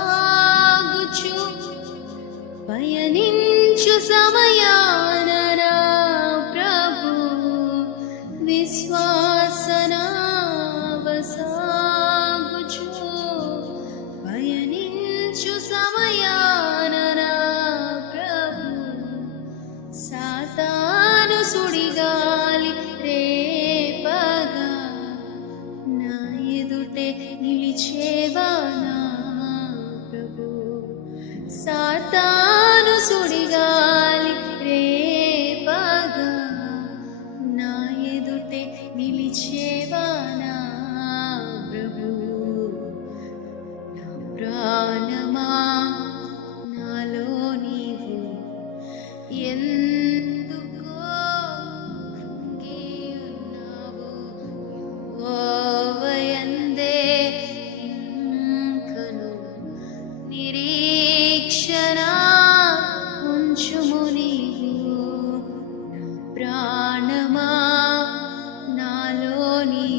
విశ్వాసనావసాగుచు పయనించు సమయాన నా ప్రభు విశ్వాసనావసాగుచు పయనించు సమయాన నా ప్రభు సాతాను సుడిగాలి రేపగా నా ఎదుటే నిలిచేవా నా ప్రభు సాతాను సుడిగాలి రేపగా నా ఎదుటే నిలిచేవా నా ప్రభు నా ప్రాణమా నాలో నీవు ఎందుకో కృంగి ఉన్నావు యెహోవాయందే ఇంకను నిరీక్షణ ఉంచుము నీవు నా ప్రాణమా నాలో నీవు